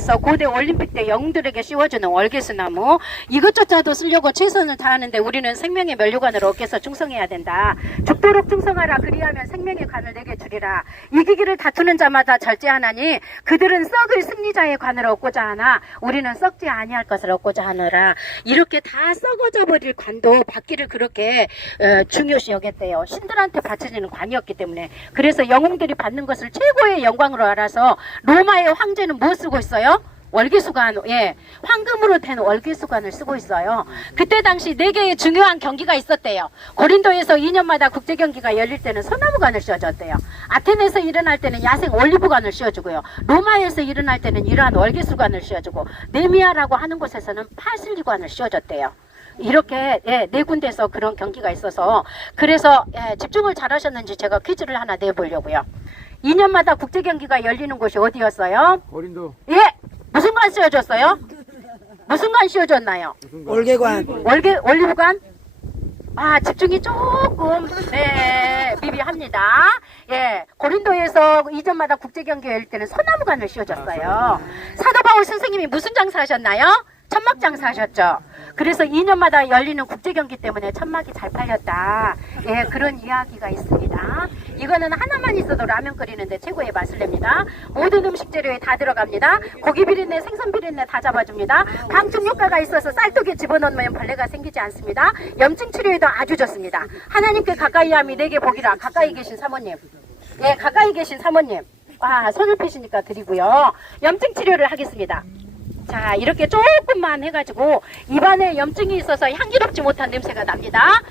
해서 고대 올림픽 때 영웅들에게 씌워주는 월계수나무 이것조차도 쓰려고 최선을 다하는데 우리는 생명의 면류관을 얻겠어 충성해야 된다. 죽도록 충성하라. 그리하면 생명의 관을 내게 주리라. 이기기를 다투는 자마다 절제하나니 그들은 썩을 승리자의 관을 얻고자 하나 우리는 썩지 아니할 것을 얻고자 하노라. 이렇게 다 썩어져 버릴 관도 받기를 그렇게 중요시 여겼대요. 신들한테 바쳐지는 관이었기 때문에. 그래서 영웅들이 받는 것을 최고의 영광으로 알아서 로마의 황제는 뭐 쓰고 있어요? 월계수관, 예, 황금으로 된 월계수관을 쓰고 있어요. 그때 당시 4개의 중요한 경기가 있었대요. 고린도에서 2년마다 국제경기가 열릴 때는 소나무관을 씌워줬대요. 아테네에서 일어날 때는 야생 올리브관을 씌워주고요. 로마에서 일어날 때는 이러한 월계수관을 씌워주고 네미아라고 하는 곳에서는 파슬리관을 씌워줬대요. 이렇게 예, 4군데서 그런 경기가 있어서 그래서 예, 집중을 잘 하셨는지 제가 퀴즈를 하나 내보려고요. 2년마다 국제경기가 열리는 곳이 어디였어요? 고린도. 예! 무슨 관 씌워줬어요? 무슨 관 씌워줬나요? 월계관. 올리브관? 아, 집중이 조금, 네, 미비합니다. 예, 고린도에서 이전마다 국제경기 열릴 때는 소나무관을 씌워줬어요. 사도 바울 선생님이 무슨 장사 하셨나요? 천막 장사 하셨죠. 그래서 2년마다 열리는 국제경기 때문에 천막이 잘 팔렸다. 예, 그런 이야기가 있습니다. 이거는 하나만 있어도 라면 끓이는데 최고의 맛을 냅니다. 모든 음식 재료에 다 들어갑니다. 고기 비린내, 생선 비린내 다 잡아줍니다. 방충 효과가 있어서 쌀떡에 집어넣으면 벌레가 생기지 않습니다. 염증 치료에도 아주 좋습니다. 하나님께 가까이 함이 내게 복이라. 가까이 계신 사모님. 예, 가까이 계신 사모님. 아, 손을 펴시니까 드리고요. 염증 치료를 하겠습니다. 자, 이렇게 조금만 해가지고 입안에 염증이 있어서 향기롭지 못한 냄새가 납니다.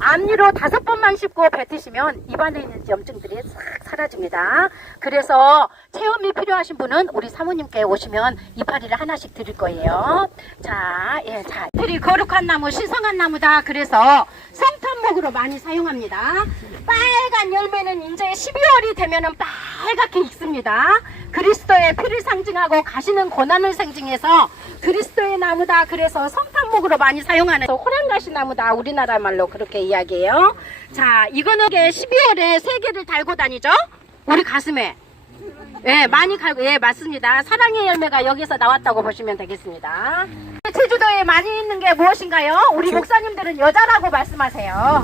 앞니로 5번만 씹고 뱉으시면 입안에 있는 염증들이 싹 사라집니다. 그래서 체험이 필요하신 분은 우리 사모님께 오시면 이파리를 하나씩 드릴 거예요. 자, 예, 자, 이파리 거룩한 나무, 신성한 나무다. 그래서 성탄목으로 많이 사용합니다. 빨간 열매는 이제 12월이 되면은 빨갛게 익습니다. 그리스도의 피를 상징하고 가시는 고난을 상징해서 그리스도의 나무다. 그래서 성탄목으로 많이 사용하는 호랑가시 나무다. 우리나라 말로 그렇게 이야기해요. 자, 이거는 12월에 3개를 달고 다니죠? 우리 가슴에. 예, 많이 갈고, 예, 맞습니다. 사랑의 열매가 여기서 나왔다고 보시면 되겠습니다. 제주도에 많이 있는 게 무엇인가요? 우리 목사님들은 여자라고 말씀하세요.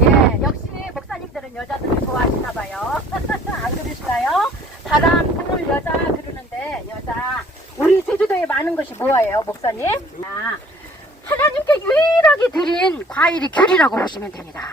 예, 역시 목사님들은 여자들을 좋아하시나 봐요. 안 그러실까요? 바람, 불, 여자 그러는데 여자. 우리 제주도에 많은 것이 뭐예요, 목사님? 하나님께 유일하게 드린 과일이 귤이라고 보시면 됩니다.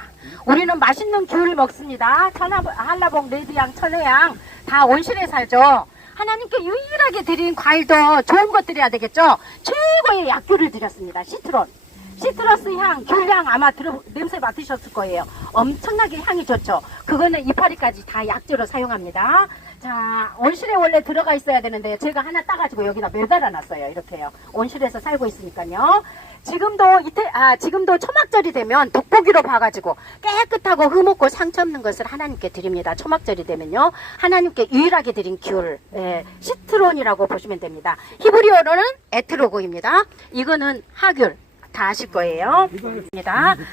우리는 맛있는 귤을 먹습니다. 한라봉, 레드향, 천혜향 다 온실에 살죠. 하나님께 유일하게 드린 과일도 좋은 것들이야 되겠죠. 최고의 약귤을 드렸습니다. 시트러스 향, 귤향 아마 냄새 맡으셨을 거예요. 엄청나게 향이 좋죠. 그거는 이파리까지 다 약재로 사용합니다. 자, 온실에 원래 들어가 있어야 되는데 제가 하나 따가지고 여기다 매달아 놨어요. 이렇게요. 온실에서 살고 있으니까요. 지금도 초막절이 되면 돋보기로 봐가지고 깨끗하고 흠없고 상처 없는 것을 하나님께 드립니다. 초막절이 되면요. 하나님께 유일하게 드린 귤, 시트론이라고 보시면 됩니다. 히브리어로는 에트로고입니다. 이거는 하귤. 다 아실 거예요.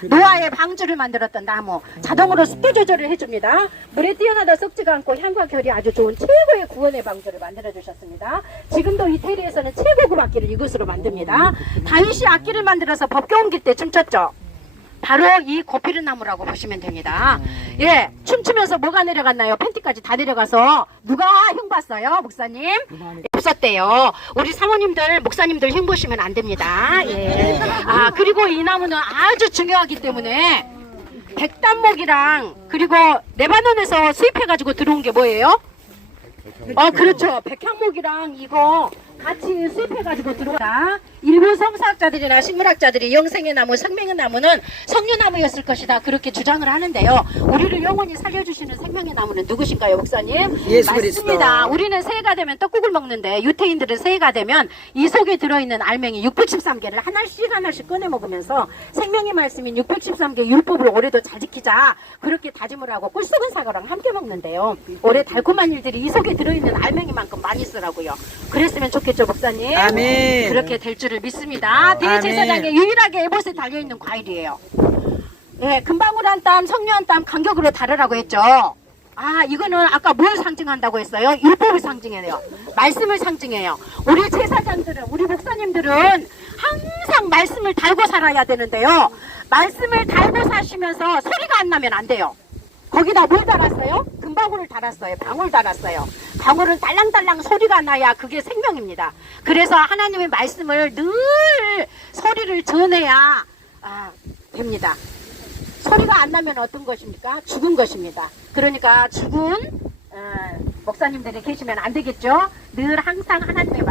노아의 방주를 만들었던 나무. 자동으로 습도 조절을 해줍니다. 물에 뛰어나다 썩지가 않고 향과 결이 아주 좋은 최고의 구원의 방주를 만들어 주셨습니다. 지금도 이태리에서는 최고급 악기를 이것으로 만듭니다. 다윗이 악기를 만들어서 법궤 옮길 때 춤췄죠. 바로 이 고피르나무라고 보시면 됩니다. 예, 춤추면서 뭐가 내려갔나요? 팬티까지 다 내려가서 누가 흉 봤어요, 목사님? 없었대요. 우리 사모님들, 목사님들 흉 보시면 안 됩니다. 예. 아, 그리고 이 나무는 아주 중요하기 때문에 백단목이랑 그리고 레바논에서 수입해가지고 들어온 게 뭐예요? 그렇죠. 백향목이랑 이거 같이 수입해가지고 들어오다. 일부 성사학자들이나 식물학자들이 영생의 나무, 생명의 나무는 석류나무였을 것이다. 그렇게 주장을 하는데요. 우리를 영원히 살려주시는 생명의 나무는 누구신가요, 목사님? 예수 그리스도. 맞습니다. 우리는 새해가 되면 떡국을 먹는데 유태인들은 새해가 되면 이 속에 들어있는 알맹이 613개를 하나씩 꺼내 먹으면서 생명의 말씀인 613개 율법을 올해도 잘 지키자. 그렇게 다짐을 하고 꿀 썩은 사과랑 함께 먹는데요. 올해 달콤한 일들이 이 속에 들어있는 알맹이만큼 많이 쓰라고요. 그랬으면 좋겠죠, 목사님? 아멘. 그렇게 될 줄을 믿습니다. 대제사장에 유일하게 에봇에 달려있는 과일이에요. 예, 금방울 한 땀, 석류 한 땀 간격으로 다르라고 했죠. 아, 이거는 아까 뭘 상징한다고 했어요? 율법을 상징해요. 말씀을 상징해요. 우리 제사장들은, 우리 목사님들은 항상 말씀을 달고 살아야 되는데요. 말씀을 달고 사시면서 소리가 안 나면 안 돼요. 거기다 뭘 달았어요? 금방울을 달았어요. 방울 달았어요. 방울은 달랑달랑 소리가 나야 그게 생명입니다. 그래서 하나님의 말씀을 늘 소리를 전해야 됩니다. 소리가 안 나면 어떤 것입니까? 죽은 것입니다. 그러니까 죽은 목사님들이 계시면 안 되겠죠? 늘 항상 하나님의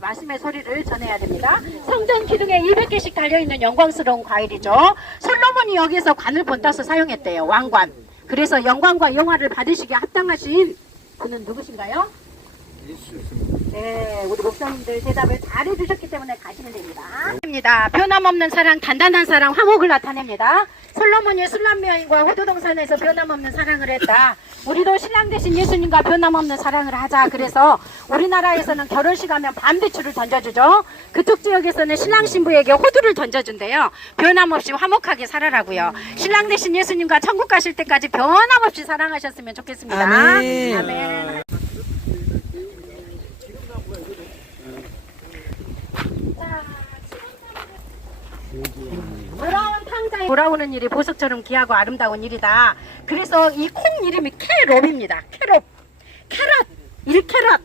말씀의 소리를 전해야 됩니다. 성전 기둥에 200개씩 달려있는 영광스러운 과일이죠. 솔로몬이 여기서 관을 본따서 사용했대요. 왕관. 그래서 영광과 영화를 받으시기에 합당하신 분은 누구신가요? 네, 우리 목사님들 대답을 잘 해주셨기 때문에 가시면 됩니다. 변함없는 사랑, 단단한 사랑, 화목을 나타냅니다. 솔로몬이 술람 여인과 호두동산에서 변함없는 사랑을 했다. 우리도 신랑 되신 예수님과 변함없는 사랑을 하자. 그래서 우리나라에서는 결혼식 하면 밤비추를 던져주죠. 그쪽 지역에서는 신랑 신부에게 호두를 던져준대요. 변함없이 화목하게 살아라고요. 신랑 되신 예수님과 천국 가실 때까지 변함없이 사랑하셨으면 좋겠습니다. 아멘. 아멘. 돌아온 탕자에 돌아오는 일이 보석처럼 귀하고 아름다운 일이다. 그래서 이 콩 이름이 캐롭입니다. 캐롭. 캐럿. 1캐럿.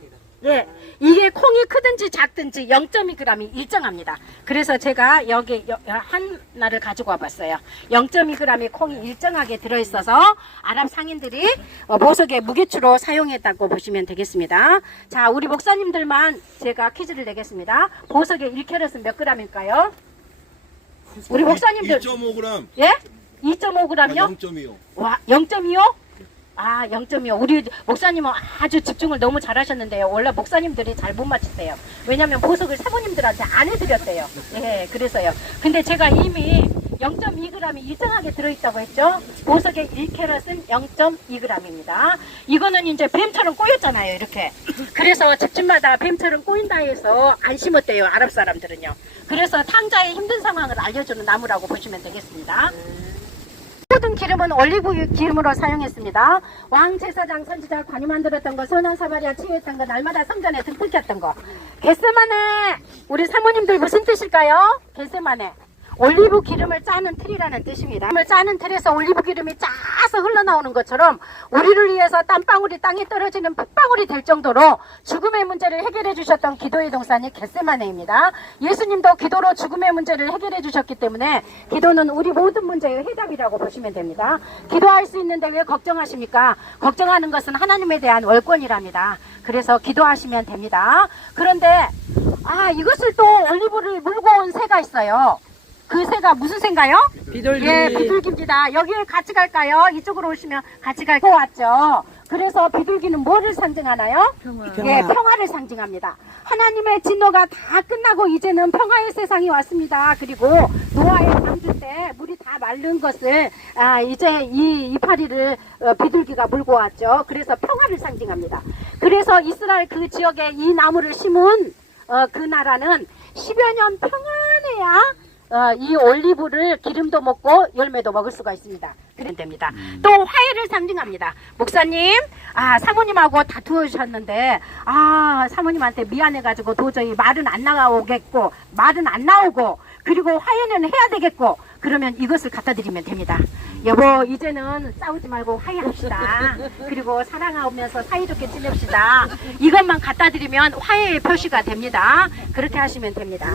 예. 이게 콩이 크든지 작든지 0.2g이 일정합니다. 그래서 제가 여기 하나를 가지고 와봤어요. 0.2g의 콩이 일정하게 들어있어서 아랍 상인들이 보석의 무게추로 사용했다고 보시면 되겠습니다. 자, 우리 목사님들만 제가 퀴즈를 내겠습니다. 보석의 1캐럿은 몇 g일까요? 우리 목사님들 2.5g. 예? 2.5g요? 0.25. 와, 0.25? 아, 0.25. 우리 목사님은 아주 집중을 너무 잘하셨는데요. 원래 목사님들이 잘 못 맞추세요. 왜냐면 보석을 사모님들한테 안 해드렸대요. 예, 그래서요. 근데 제가 이미 0.2g이 일정하게 들어있다고 했죠. 보석의 1캐럿은 0.2g입니다. 이거는 이제 뱀처럼 꼬였잖아요, 이렇게. 그래서 집집마다 뱀처럼 꼬인다 해서 안 심었대요, 아랍 사람들은요. 그래서 탕자의 힘든 상황을 알려주는 나무라고 보시면 되겠습니다. 모든 기름은 올리브 기름으로 사용했습니다. 왕 제사장 선지자 관이 만들었던 거, 선한 사마리아 치유했던 거, 날마다 성전에 등불 켰던 거. 겟세마네, 우리 사모님들 무슨 뜻일까요? 겟세마네, 올리브 기름을 짜는 틀이라는 뜻입니다. 기름을 짜는 틀에서 올리브 기름이 짜서 흘러나오는 것처럼 우리를 위해서 땀방울이 땅에 떨어지는 풋방울이 될 정도로 죽음의 문제를 해결해 주셨던 기도의 동산이 겟세마네입니다. 예수님도 기도로 죽음의 문제를 해결해 주셨기 때문에 기도는 우리 모든 문제의 해답이라고 보시면 됩니다. 기도할 수 있는데 왜 걱정하십니까? 걱정하는 것은 하나님에 대한 월권이랍니다. 그래서 기도하시면 됩니다. 그런데 이것을 또 올리브를 물고 온 새가 있어요. 그 새가 무슨 새인가요? 비둘기. 예, 비둘기입니다. 여기에 같이 갈까요? 이쪽으로 오시면 같이 갈 거 왔죠. 그래서 비둘기는 뭐를 상징하나요? 평화. 예, 평화를 상징합니다. 하나님의 진노가 다 끝나고 이제는 평화의 세상이 왔습니다. 그리고 노아의 방주 때 물이 다 마른 것을 이제 이 이파리를 비둘기가 물고 왔죠. 그래서 평화를 상징합니다. 그래서 이스라엘 그 지역에 이 나무를 심은 그 나라는 10여 년 평안해야 이 올리브를 기름도 먹고 열매도 먹을 수가 있습니다. 그러면 됩니다. 또 화해를 상징합니다. 목사님, 사모님하고 다투셨는데 사모님한테 미안해가지고 도저히 말은 안 나오겠고 말은 안 나오고 그리고 화해는 해야 되겠고 그러면 이것을 갖다 드리면 됩니다. 여보, 이제는 싸우지 말고 화해합시다. 그리고 사랑하면서 사이좋게 지냅시다. 이것만 갖다 드리면 화해의 표시가 됩니다. 그렇게 하시면 됩니다.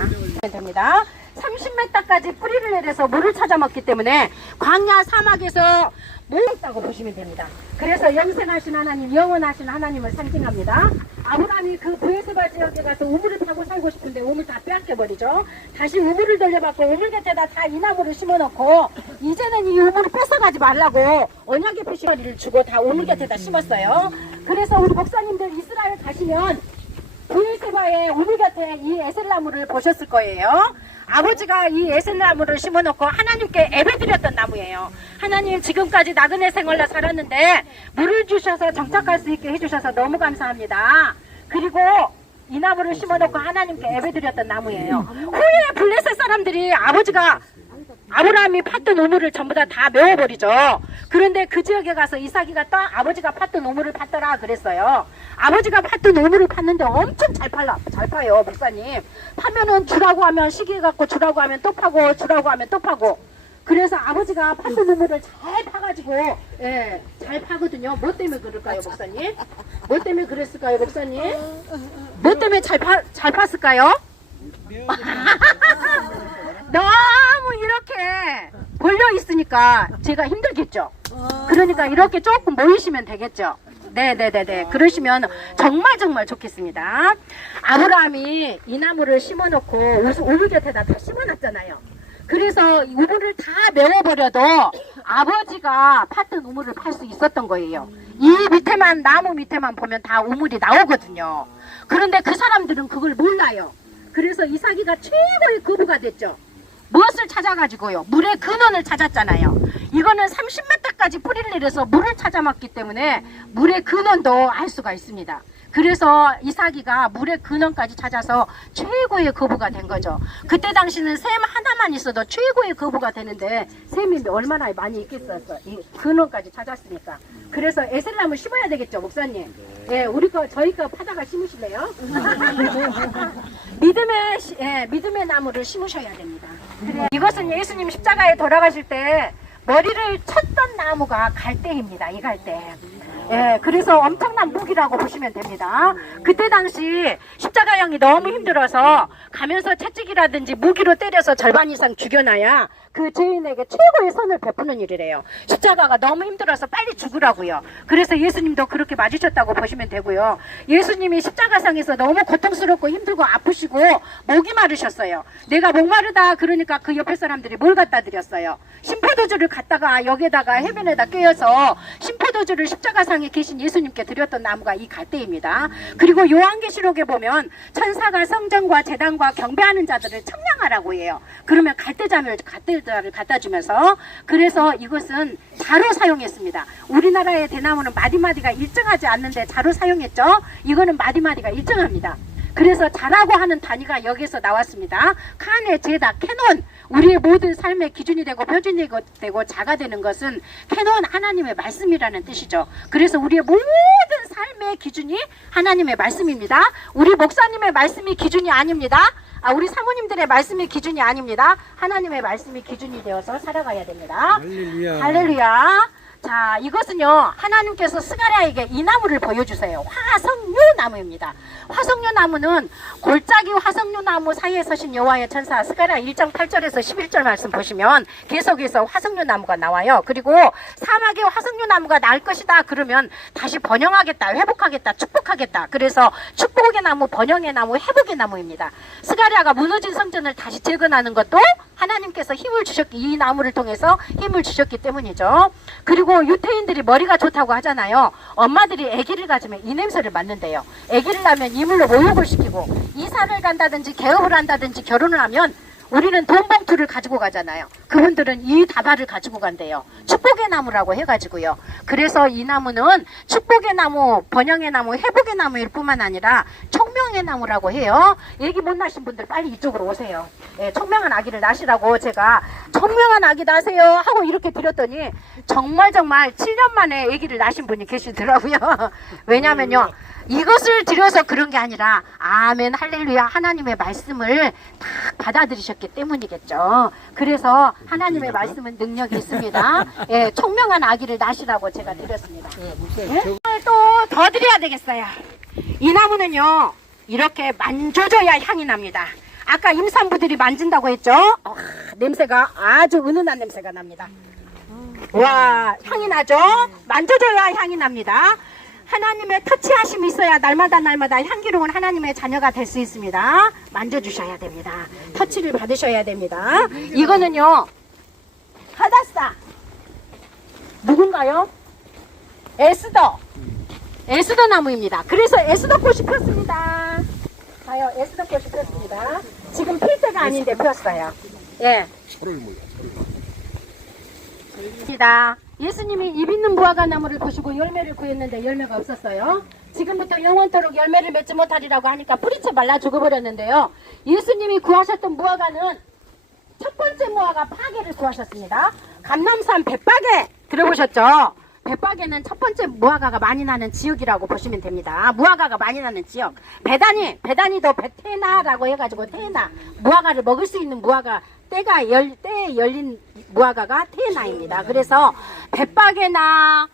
30m까지 뿌리를 내려서 물을 찾아 먹기 때문에 광야 사막에서 모였다고 보시면 됩니다. 그래서 영생하신 하나님, 영원하신 하나님을 상징합니다. 아브라함이 그 브에스바 지역에 가서 우물을 타고 살고 싶은데 우물 다 빼앗겨버리죠. 다시 우물을 돌려받고 우물 곁에다 다 이 나무를 심어놓고 이제는 이 우물을 뺏어가지 말라고 언약의 표시를 주고 다 우물 곁에다 심었어요. 그래서 우리 목사님들 이스라엘 가시면 브에스바의 우물 곁에 이 에셀나무를 보셨을 거예요. 아버지가 이 에셀나무를 심어놓고 하나님께 예배드렸던 나무예요. 하나님, 지금까지 나그네 생활로 살았는데 물을 주셔서 정착할 수 있게 해주셔서 너무 감사합니다. 그리고 이 나무를 심어놓고 하나님께 예배드렸던 나무예요. 후에 블레셋 사람들이 아버지가 아브라함이 팠던 우물을 전부 다 메워버리죠. 그런데 그 지역에 가서 이삭이가 또 아버지가 팠던 우물을 팠더라 그랬어요. 아버지가 팠던 우물을 팠는데 엄청 잘 파요, 목사님. 파면은 주라고 하면 시기에 갖고 주라고 하면 또 파고, 주라고 하면 또 파고. 그래서 아버지가 팠던 우물을 잘 파가지고, 예, 잘 파거든요. 뭐 때문에 그럴까요, 목사님? 뭐 때문에 그랬을까요, 목사님? 뭐 때문에 잘 팠을까요? 너무 이렇게 벌려 있으니까 제가 힘들겠죠. 그러니까 이렇게 조금 모이시면 되겠죠. 네네네네. 그러시면 정말 좋겠습니다. 아브라함이 이 나무를 심어놓고 우물 곁에다 다 심어놨잖아요. 그래서 우물을 다 메워버려도 아버지가 팠던 우물을 팔 수 있었던 거예요. 이 밑에만, 나무 밑에만 보면 다 우물이 나오거든요. 그런데 그 사람들은 그걸 몰라요. 그래서 이삭이가 최고의 거부가 됐죠. 무엇을 찾아가지고요? 물의 근원을 찾았잖아요. 이거는 30m까지 뿌리를 내려서 물을 찾아먹기 때문에 물의 근원도 알 수가 있습니다. 그래서 이삭이가 물의 근원까지 찾아서 최고의 거부가 된 거죠. 그때 당시는 샘 하나만 있어도 최고의 거부가 되는데 샘이 얼마나 많이 있겠어요. 이 근원까지 찾았으니까. 그래서 에셀나무 심어야 되겠죠, 목사님. 예, 저희 거 파다가 심으실래요? 믿음의 나무를 심으셔야 됩니다. 그래. 이것은 예수님 십자가에 돌아가실 때 머리를 쳤던 나무가 갈대입니다. 이 갈대. 예, 그래서 엄청난 무기라고 보시면 됩니다. 그때 당시 십자가형이 너무 힘들어서 가면서 채찍이라든지 무기로 때려서 절반 이상 죽여놔야 그 죄인에게 최고의 선을 베푸는 일이래요. 십자가가 너무 힘들어서 빨리 죽으라고요. 그래서 예수님도 그렇게 맞으셨다고 보시면 되고요. 예수님이 십자가상에서 너무 고통스럽고 힘들고 아프시고 목이 마르셨어요. 내가 목마르다 그러니까 그 옆에 사람들이 뭘 갖다 드렸어요? 심포도주를 갖다가 여기에다가 해변에다 꿰어서 심포도주를 십자가상에 계신 예수님께 드렸던 나무가 이 갈대입니다. 그리고 요한계시록에 보면 천사가 성전과 제단과 경배하는 자들을 청량하라고 해요. 그러면 갈대자를 갖다 주면서, 그래서 이것은 자로 사용했습니다. 우리나라의 대나무는 마디마디가 일정하지 않는데 자로 사용했죠. 이거는 마디마디가 일정합니다. 그래서 자라고 하는 단위가 여기서 나왔습니다. 칸의 제다, 캐논, 우리의 모든 삶의 기준이 되고 표준이 되고 자가 되는 것은 캐논, 하나님의 말씀이라는 뜻이죠. 그래서 우리의 모든 삶의 기준이 하나님의 말씀입니다. 우리 목사님의 말씀이 기준이 아닙니다. 우리 사모님들의 말씀이 기준이 아닙니다. 하나님의 말씀이 기준이 되어서 살아가야 됩니다. 할렐루야. 할렐루야. 자, 이것은요, 하나님께서 스가랴에게 이 나무를 보여주세요. 화석류 나무입니다. 화석류 나무는 골짜기 화석류 나무 사이에 서신 여호와의 천사, 스가랴 1장 8절에서 11절 말씀 보시면 계속해서 화석류 나무가 나와요. 그리고 사막에 화석류 나무가 날 것이다 그러면 다시 번영하겠다, 회복하겠다, 축복하겠다. 그래서 축복의 나무, 번영의 나무, 회복의 나무입니다. 스가랴가 무너진 성전을 다시 재건하는 것도 하나님께서 힘을 주셨기, 이 나무를 통해서 힘을 주셨기 때문이죠. 그리고 유태인들이 머리가 좋다고 하잖아요. 엄마들이 아기를 가지면 이 냄새를 맡는데요. 아기를 낳으면 이물로 모욕을 시키고, 이사를 간다든지 개업을 한다든지 결혼을 하면 우리는 돈 봉투를 가지고 가잖아요. 그분들은 이 다발을 가지고 간대요. 축복의 나무라고 해가지고요. 그래서 이 나무는 축복의 나무, 번영의 나무, 회복의 나무일 뿐만 아니라 총명의 나무라고 해요. 애기 못 낳으신 분들 빨리 이쪽으로 오세요. 예, 총명한 아기를 낳으시라고 제가 총명한 아기 낳으세요 하고 이렇게 드렸더니 정말 7년 만에 아기를 낳으신 분이 계시더라고요. 왜냐면요, 이것을 드려서 그런 게 아니라 아멘 할렐루야 하나님의 말씀을 다 받아들이셨기 때문이겠죠. 그래서 하나님의 말씀은 능력이 있습니다. 예, 총명한 아기를 낳으시라고 제가 드렸습니다. 예? 또 더 드려야 되겠어요. 이 나무는요, 이렇게 만져줘야 향이 납니다. 아까 임산부들이 만진다고 했죠. 냄새가 아주 은은한 냄새가 납니다. 와, 향이 나죠. 만져줘야 향이 납니다. 하나님의 터치하심이 있어야 날마다 향기로운 하나님의 자녀가 될 수 있습니다. 만져주셔야 됩니다. 터치를 받으셔야 됩니다. 이거는요, 하다사 누군가요? 에스더 나무입니다. 그래서 에스더 꽃이 폈습니다. 봐요, 에스더 꽃이 폈습니다. 지금 필 때가 아닌데 폈어요. 예. 예수님이 입 있는 무화과 나무를 보시고 열매를 구했는데 열매가 없었어요. 지금부터 영원토록 열매를 맺지 못하리라고 하니까 뿌리채 말라 죽어버렸는데요. 예수님이 구하셨던 무화과는 첫 번째 무화과 파괴를 구하셨습니다. 감남산 뱃박에 들어보셨죠? 뱃박에는 첫 번째 무화과가 많이 나는 지역이라고 보시면 됩니다. 무화과가 많이 나는 지역. 배단이도 베테나라고 해가지고 테나 무화과를 먹을 수 있는 무화과 때에 열린 무화과가 테나입니다. 그래서 뱃박에나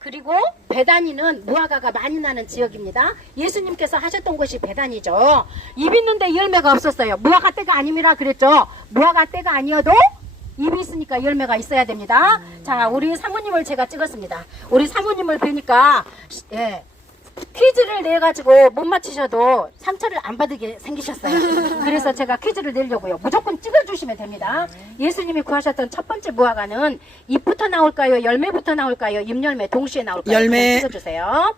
그리고 배단위는 무화과가 많이 나는 지역입니다. 예수님께서 하셨던 곳이 배단이죠. 잎 있는데 열매가 없었어요. 무화과 때가 아님이라 그랬죠. 무화과 때가 아니어도 잎이 있으니까 열매가 있어야 됩니다. 자, 우리 사모님을 제가 찍었습니다. 우리 사모님을 뵈니까 퀴즈를 내가지고 못 맞히셔도 상처를 안 받게 생기셨어요. 그래서 제가 퀴즈를 내려고요. 무조건 찍어주시면 됩니다. 예수님이 구하셨던 첫 번째 무화과는 잎부터 나올까요? 열매부터 나올까요? 잎열매 동시에 나올까요? 열매. 그냥 찍어주세요.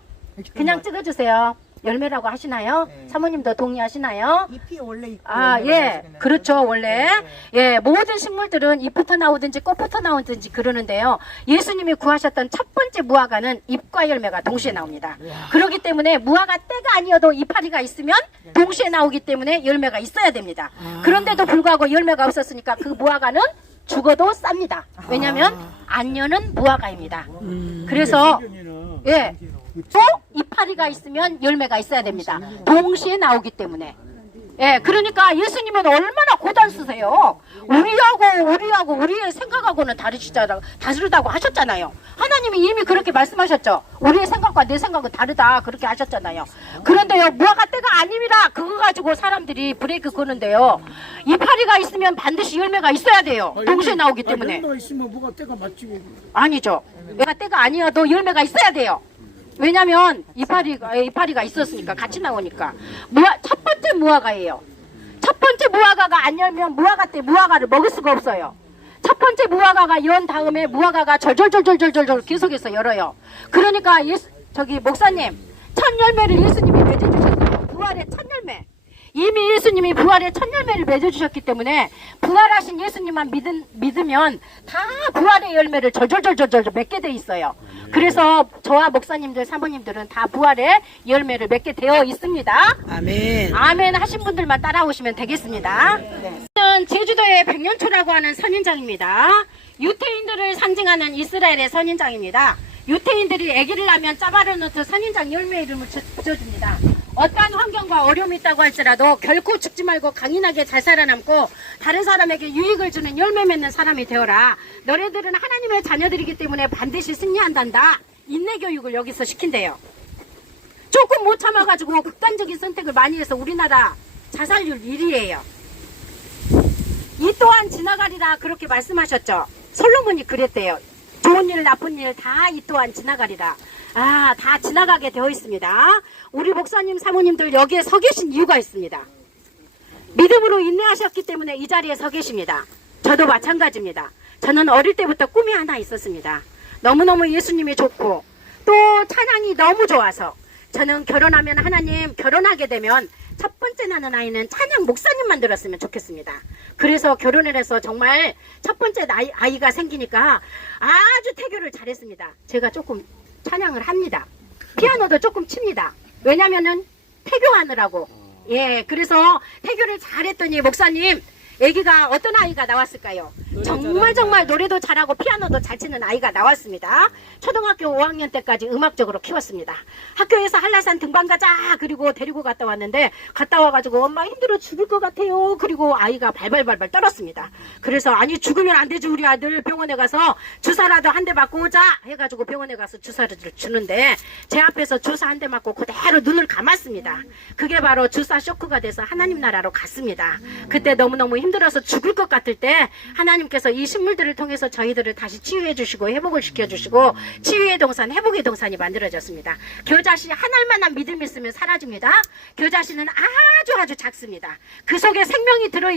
그냥 찍어주세요. 열매라고 하시나요? 사모님도 동의하시나요? 잎이 원래 있고. 예, 그렇죠, 원래. 예, 모든 식물들은 잎부터 나오든지 꽃부터 나오든지 그러는데요. 예수님이 구하셨던 첫 번째 무화과는 잎과 열매가 동시에 나옵니다. 그렇기 때문에 무화과 때가 아니어도 이파리가 있으면 동시에 나오기 때문에 열매가 있어야 됩니다. 그런데도 불구하고 열매가 없었으니까 그 무화과는 죽어도 쌉니다. 왜냐하면 안 여는 무화과입니다. 그래서 예. 또 이파리가 있으면 열매가 있어야 됩니다. 동시에 나오기 때문에. 예, 그러니까 예수님은 얼마나 고단 쓰세요. 우리의 생각하고는 다르다고 하셨잖아요. 하나님이 이미 그렇게 말씀하셨죠. 우리의 생각과 내 생각은 다르다 그렇게 하셨잖아요. 그런데요, 무화과 때가 아님이라 그거 가지고 사람들이 브레이크 거는데요. 이파리가 있으면 반드시 열매가 있어야 돼요. 동시에 나오기 때문에. 열매가 있으면 뭐가 때가 맞지. 아니죠. 얘가 때가 아니어도 열매가 있어야 돼요. 왜냐면 이파리가 있었으니까 같이 나오니까. 첫 번째 무화과예요. 첫 번째 무화과가 안 열면 무화과 때 무화과를 먹을 수가 없어요. 첫 번째 무화과가 연 다음에 무화과가 절절절절절절 계속해서 열어요. 그러니까 목사님 첫 열매를 예수님이 맺어주셨어요. 부활의 첫 열매. 이미 예수님이 부활의 첫 열매를 맺어주셨기 때문에 부활하신 예수님만 믿으면 다 부활의 열매를 절절절절절 맺게 돼 있어요. 그래서 저와 목사님들, 사모님들은 다 부활의 열매를 맺게 되어 있습니다. 아멘. 아멘 하신 분들만 따라오시면 되겠습니다. 저는 제주도의 백년초라고 하는 선인장입니다. 유태인들을 상징하는 이스라엘의 선인장입니다. 유태인들이 아기를 낳으면 짜바르노트 선인장 열매 이름을 붙여줍니다. 어떠한 환경과 어려움이 있다고 할지라도 결코 죽지 말고 강인하게 잘 살아남고 다른 사람에게 유익을 주는 열매 맺는 사람이 되어라. 너네들은 하나님의 자녀들이기 때문에 반드시 승리한단다. 인내 교육을 여기서 시킨대요. 조금 못 참아가지고 극단적인 선택을 많이 해서 우리나라 자살률 1위예요. 이 또한 지나가리라 그렇게 말씀하셨죠. 솔로몬이 그랬대요. 좋은 일 나쁜 일 다 이 또한 지나가리라. 다 지나가게 되어 있습니다. 우리 목사님 사모님들 여기에 서 계신 이유가 있습니다. 믿음으로 인내하셨기 때문에 이 자리에 서 계십니다. 저도 마찬가지입니다. 저는 어릴 때부터 꿈이 하나 있었습니다. 너무너무 예수님이 좋고 또 찬양이 너무 좋아서 저는 결혼하면 하나님 결혼하게 되면 첫 번째 낳는 아이는 찬양 목사님만 들었으면 좋겠습니다. 그래서 결혼을 해서 정말 첫 번째 아이가 생기니까 아주 태교를 잘했습니다. 제가 조금 찬양을 합니다. 피아노도 조금 칩니다. 왜냐면은 태교하느라고. 예, 그래서 태교를 잘했더니 목사님 아기가 어떤 아이가 나왔을까요? 정말 노래도 잘하고 피아노도 잘 치는 아이가 나왔습니다. 초등학교 5학년 때까지 음악적으로 키웠습니다. 학교에서 한라산 등반 가자 그리고 데리고 갔다 왔는데 갔다 와가지고 엄마 힘들어 죽을 것 같아요. 그리고 아이가 발발발발 떨었습니다. 그래서 아니 죽으면 안 되지 우리 아들 병원에 가서 주사라도 한 대 맞고 오자 해가지고 병원에 가서 주사를 주는데 제 앞에서 주사 한 대 맞고 그대로 눈을 감았습니다. 그게 바로 주사 쇼크가 돼서 하나님 나라로 갔습니다. 그때 너무너무 힘들어서 죽을 것 같을 때 하나님께서 이 식물들을 통해서 저희들을 다시 치유해 주시고 회복을 시켜주시고 치유의 동산 회복의 동산이 만들어졌습니다. 겨자씨 한 알만한 믿음이 있으면 사라집니다. 겨자씨는 아주 작습니다. 그 속에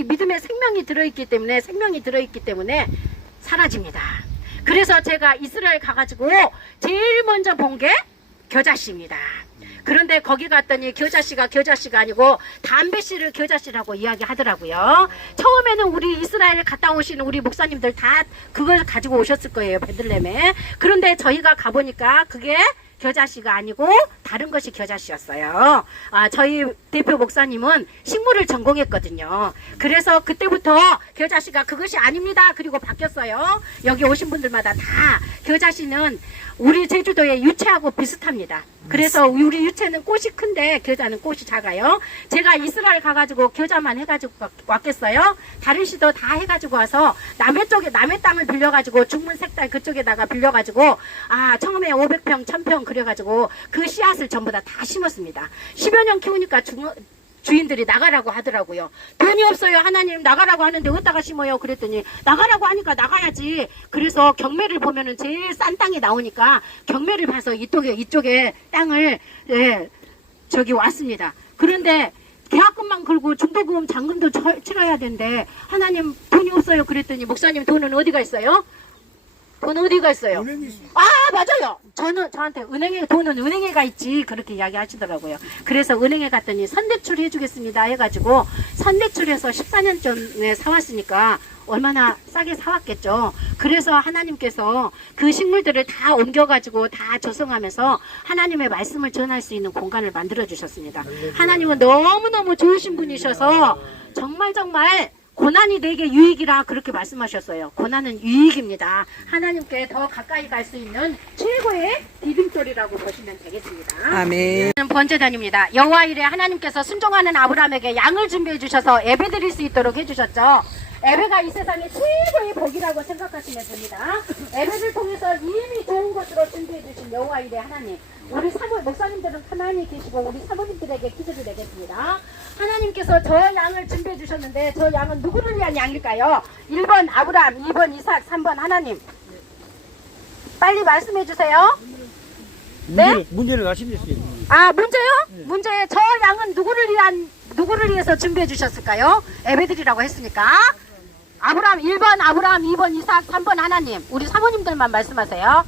믿음의 생명이 들어있기 때문에 사라집니다. 그래서 제가 이스라엘 가가지고 제일 먼저 본 게 겨자씨입니다. 그런데 거기 갔더니 겨자씨가 아니고 담배씨를 겨자씨라고 이야기하더라고요. 처음에는 우리 이스라엘 갔다 오시는 우리 목사님들 다 그걸 가지고 오셨을 거예요. 베들레헴에. 그런데 저희가 가보니까 그게 겨자씨가 아니고 다른 것이 겨자씨였어요. 저희 대표 목사님은 식물을 전공했거든요. 그래서 그때부터 겨자씨가 그것이 아닙니다. 그리고 바뀌었어요. 여기 오신 분들마다 다 겨자씨는 우리 제주도의 유채하고 비슷합니다. 그래서 우리 유채는 꽃이 큰데 겨자는 꽃이 작아요. 제가 이스라엘 가가지고 겨자만 해가지고 왔겠어요. 다른 씨도 다 해가지고 와서 남해 땅을 빌려가지고 중문색달 그쪽에다가 빌려가지고 처음에 500평 1000평 그래가지고 그 씨앗을 전부 다 심었습니다. 10여 년 키우니까 주인들이 나가라고 하더라고요. 돈이 없어요. 하나님 나가라고 하는데 어디다가 심어요? 그랬더니 나가라고 하니까 나가야지. 그래서 경매를 보면은 제일 싼 땅이 나오니까 경매를 봐서 이쪽에 땅을 저기 왔습니다. 그런데 계약금만 걸고 중도금 잔금도 치러야 되는데 하나님 돈이 없어요. 그랬더니 목사님 돈은 어디가 있어요? 돈 어디가 있어요? 맞아요. 저한테 돈은 은행에가 있지 그렇게 이야기하시더라고요. 그래서 은행에 갔더니 선대출 해주겠습니다 해가지고 선대출해서 14년 전에 사왔으니까 얼마나 싸게 사왔겠죠. 그래서 하나님께서 그 식물들을 다 옮겨가지고 다 조성하면서 하나님의 말씀을 전할 수 있는 공간을 만들어 주셨습니다. 하나님은 너무너무 좋으신 분이셔서 정말 고난이 내게 유익이라 그렇게 말씀하셨어요. 고난은 유익입니다. 하나님께 더 가까이 갈 수 있는 최고의 디딤돌이라고 보시면 되겠습니다. 아멘. 번제단입니다. 여호와 이레 하나님께서 순종하는 아브라함에게 양을 준비해 주셔서 예배 드릴 수 있도록 해주셨죠. 예배가 이 세상의 최고의 복이라고 생각하시면 됩니다. 예배를 통해서 이미 좋은 것으로 준비해 주신 여호와 이레 하나님, 우리 목사님들은 가만히 계시고 우리 사모님들에게 기도를 내겠습니다. 하나님께서 저 양을 준비해 주셨는데 저 양은 누구를 위한 양일까요? 1번 아브라함, 2번 이삭, 3번 하나님. 빨리 말씀해 주세요. 문제를 아시겠어요? 문제요? 네. 문제, 저 양은 누구를 위해서 준비해 주셨을까요? 예배드리라고 했으니까. 아브라함 1번 아브라함, 2번 이삭, 3번 하나님. 우리 사모님들만 말씀하세요.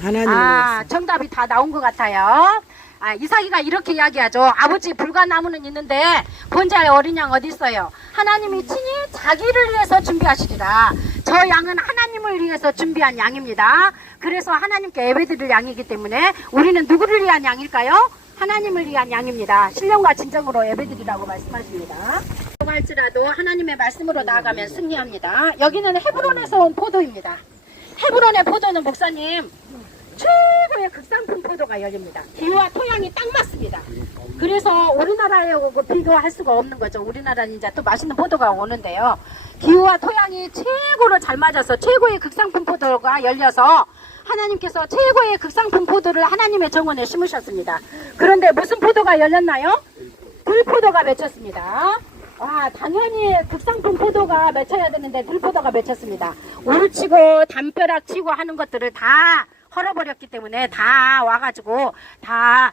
하나님. 정답이 다 나온 것 같아요. 이삭이가 이렇게 이야기하죠. 아버지 불가나무는 있는데 본자의 어린 양 어디 있어요? 하나님이 친히 자기를 위해서 준비하시리라. 저 양은 하나님을 위해서 준비한 양입니다. 그래서 하나님께 예배드릴 양이기 때문에 우리는 누구를 위한 양일까요? 하나님을 위한 양입니다. 신령과 진정으로 예배드리라고 말씀하십니다. 할지라도 하나님의 말씀으로 나아가면 승리합니다. 여기는 헤브론에서 온 포도입니다. 헤브론의 포도는 목사님 최고의 극상품 포도가 열립니다. 기후와 토양이 딱 맞습니다. 그래서 우리나라하고 비교할 수가 없는 거죠. 우리나라는 이제 또 맛있는 포도가 오는데요. 기후와 토양이 최고로 잘 맞아서 최고의 극상품 포도가 열려서 하나님께서 최고의 극상품 포도를 하나님의 정원에 심으셨습니다. 그런데 무슨 포도가 열렸나요? 들포도가 맺혔습니다. 당연히 극상품 포도가 맺혀야 되는데 들포도가 맺혔습니다. 울치고 담벼락 치고 하는 것들을 다 헐어버렸기 때문에 다 와가지고 다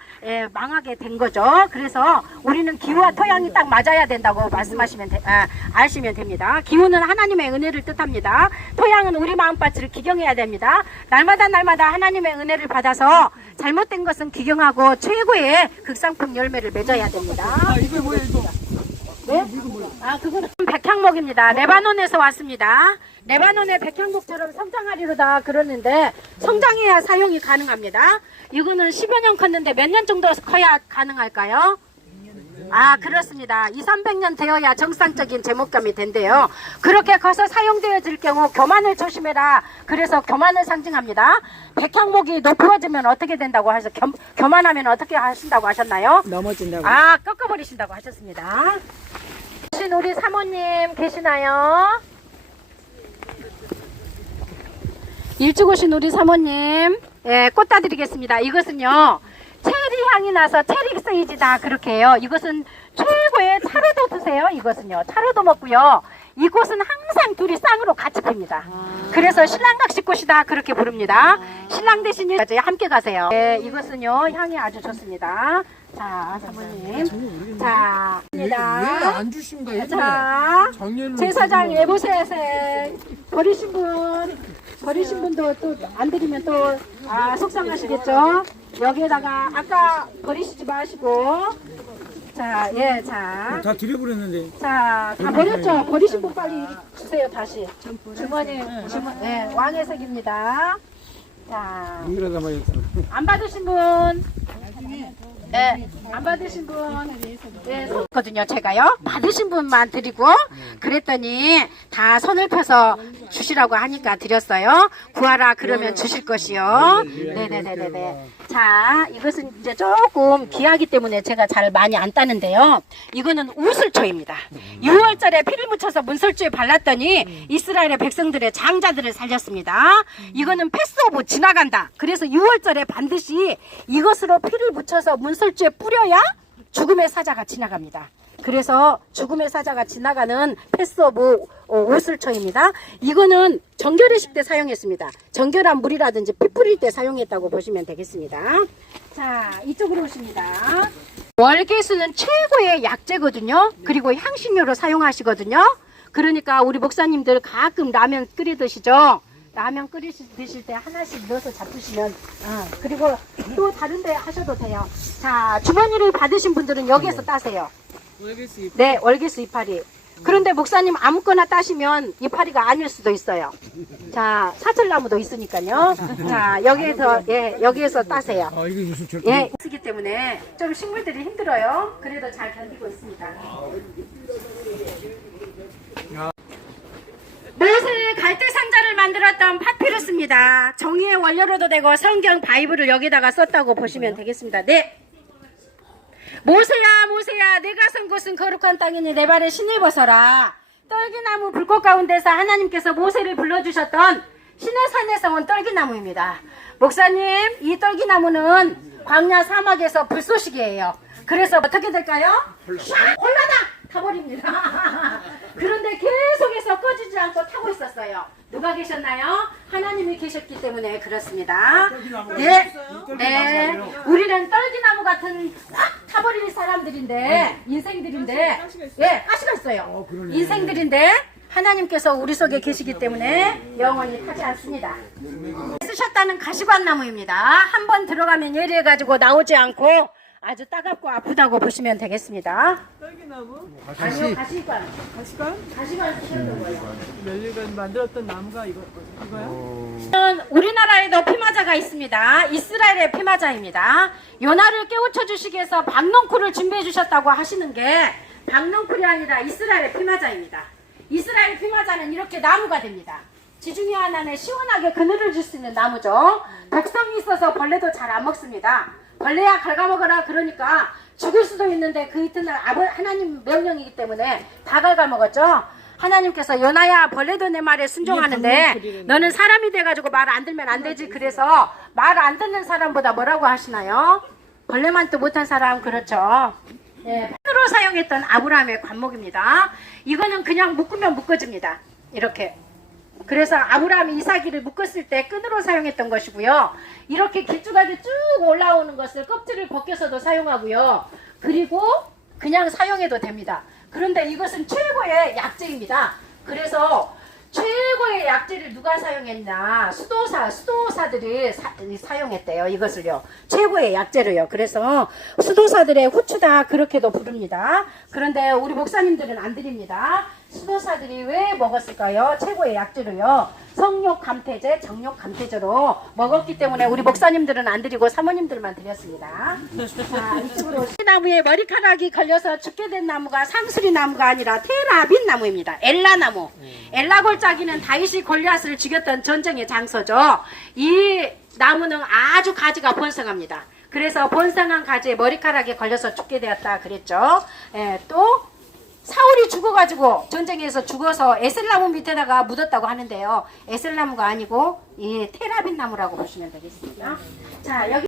망하게 된 거죠. 그래서 우리는 기후와 토양이 딱 맞아야 된다고 아시면 됩니다. 기후는 하나님의 은혜를 뜻합니다. 토양은 우리 마음밭을 기경해야 됩니다. 날마다 하나님의 은혜를 받아서 잘못된 것은 기경하고 최고의 극상품 열매를 맺어야 됩니다. 이거 뭐야 이거? 네? 그거는 백향목입니다. 레바논에서 왔습니다. 레바논의 백향목처럼 성장하리로다 그러는데 성장해야 사용이 가능합니다. 이거는 10여 년 컸는데 몇 년 정도 커야 가능할까요? 그렇습니다. 200~300년 되어야 정상적인 제목감이 된대요. 그렇게 커서 사용되어질 경우 교만을 조심해라. 그래서 교만을 상징합니다. 백향목이 높아지면 어떻게 된다고 하셔서 교만하면 어떻게 하신다고 하셨나요? 넘어진다고. 꺾어버리신다고 하셨습니다. 우리 사모님 계시나요? 일찍 오신 우리 사모님, 꽃 따드리겠습니다. 이것은요 체리 향이 나서 체리 세이지다 그렇게 해요. 이것은 최고의 차로도 드세요. 이것은요 차로도 먹고요. 이 꽃은 항상 둘이 쌍으로 같이 핍니다. 그래서 신랑각시꽃이다 그렇게 부릅니다. 신랑 대신 함께 가세요. 이것은요 향이 아주 좋습니다. 자, 사모님. 자, 입니다. 안 주신가? 자, 제사장 예보셋에 버리신 분도 또 안 드리면 또 속상하시겠죠? 여기에다가 아까 버리시지 마시고. 자, 자. 다 드려버렸는데. 자, 다 버렸죠? 버리신 분 빨리 주세요, 다시. 주머니, 왕의 색입니다. 자, 이러다 말이었어. 안 받으신 분? 네, 안 받으신 분? 네, 거든요, 제가요. 받으신 분만 드리고, 그랬더니 다 손을 펴서 주시라고 하니까 드렸어요. 구하라 그러면 주실 것이요. 네네네네네. 자, 이것은 이제 조금 귀하기 때문에 제가 잘 많이 안 따는데요. 이거는 우슬초입니다. 6월절에 피를 묻혀서 문설주에 발랐더니 이스라엘의 백성들의 장자들을 살렸습니다. 이거는 패스 오브 지나간다. 그래서 6월절에 반드시 이것으로 피를 묻혀서 문설주에 뿌려야 죽음의 사자가 지나갑니다. 그래서 죽음의 사자가 지나가는 패스 오브 우슬초입니다. 이거는 정결의식 때 사용했습니다. 정결한 물이라든지 피 뿌릴 때 사용했다고 보시면 되겠습니다. 자, 이쪽으로 오십니다. 월계수는 최고의 약재거든요. 그리고 향신료로 사용하시거든요. 그러니까 우리 목사님들 가끔 라면 끓여 드시죠. 라면 드실 때 하나씩 넣어서 잡수시면 그리고 또 다른 데 하셔도 돼요. 자, 주머니를 받으신 분들은 여기에서 따세요. 네, 월계수 이파리. 그런데 목사님 아무거나 따시면 이파리가 아닐 수도 있어요. 자, 사철나무도 있으니까요. 자, 여기에서 따세요. 아, 이게 무슨 철? 예, 쓰기 때문에 좀 식물들이 힘들어요. 그래도 잘 견디고 있습니다. 모세의 갈대 상자를 만들었던 파피루스입니다. 정의의 원료로도 되고 성경 바이블을 여기다가 썼다고 보시면 되겠습니다. 네. 모세야 모세야 내가 선 곳은 거룩한 땅이니 내 발에 신을 벗어라. 떨기나무 불꽃 가운데서 하나님께서 모세를 불러주셨던 시내산에서 온 떨기나무입니다. 목사님, 이 떨기나무는 광야 사막에서 불쏘시개예요. 그래서 어떻게 될까요? 홀라당 타버립니다. 그런데 계속해서 꺼지지 않고 타고 있었어요. 누가 계셨나요? 하나님이 계셨기 때문에 그렇습니다. 네, 네. 우리는 떨기나무 같은 확 타버릴 사람들인데, 인생들인데, 예, 가시가 있어요. 인생들인데 하나님께서 우리 속에 계시기 때문에 영원히 타지 않습니다. 쓰셨다는 가시관나무입니다. 한번 들어가면 예리해가지고 나오지 않고 아주 따갑고 아프다고 보시면 되겠습니다. 떨기나무? 아니요, 가시관. 가시관? 가시관 쓰셨던 거예요. 멸류관 만들었던 나무가 이거요? 우리나라에도 피마자가 있습니다. 이스라엘의 피마자입니다. 요나를 깨우쳐 주시기 위해서 박농쿨을 준비해 주셨다고 하시는 게 박농쿨이 아니라 이스라엘의 피마자입니다. 이스라엘 피마자는 이렇게 나무가 됩니다. 지중해 하나는 시원하게 그늘을 줄 수 있는 나무죠. 독성이 있어서 벌레도 잘 안 먹습니다. 벌레야 갉아먹어라 그러니까 죽을 수도 있는데 그 이튿날 하나님 명령이기 때문에 다 갉아먹었죠. 하나님께서 요나야 벌레도 내 말에 순종하는데 너는 사람이 돼가지고 말 안 들면 안 되지. 그래서 말 안 듣는 사람보다 뭐라고 하시나요? 벌레만 또 못한 사람. 그렇죠. 예, 펜으로 사용했던 아브라함의 관목입니다. 이거는 그냥 묶으면 묶어집니다. 이렇게. 그래서 아브라함이 이삭이를 묶었을 때 끈으로 사용했던 것이고요. 이렇게 길쭉하게 쭉 올라오는 것을 껍질을 벗겨서도 사용하고요. 그리고 그냥 사용해도 됩니다. 그런데 이것은 최고의 약재입니다. 그래서 최고의 약재를 누가 사용했나? 수도사들이 사용했대요. 이것을요. 최고의 약재로요. 그래서 수도사들의 후추다 그렇게도 부릅니다. 그런데 우리 목사님들은 안 드립니다. 수도사들이 왜 먹었을까요? 최고의 약재로요. 성욕 감퇴제, 정욕 감퇴제로 먹었기 때문에 우리 목사님들은 안 드리고 사모님들만 드렸습니다. 자, 이쪽으로 나무에 머리카락이 걸려서 죽게 된 나무가 상수리 나무가 아니라 테라빈 나무입니다. 엘라나무. 엘라 골짜기는 다윗이 골리앗을 죽였던 전쟁의 장소죠. 이 나무는 아주 가지가 번성합니다. 그래서 번성한 가지에 머리카락이 걸려서 죽게 되었다 그랬죠. 예, 또 사울이 죽어가지고 전쟁에서 죽어서 에셀나무 밑에다가 묻었다고 하는데요. 에셀나무가 아니고 이 테라빈 나무라고 보시면 되겠습니다. 자, 여기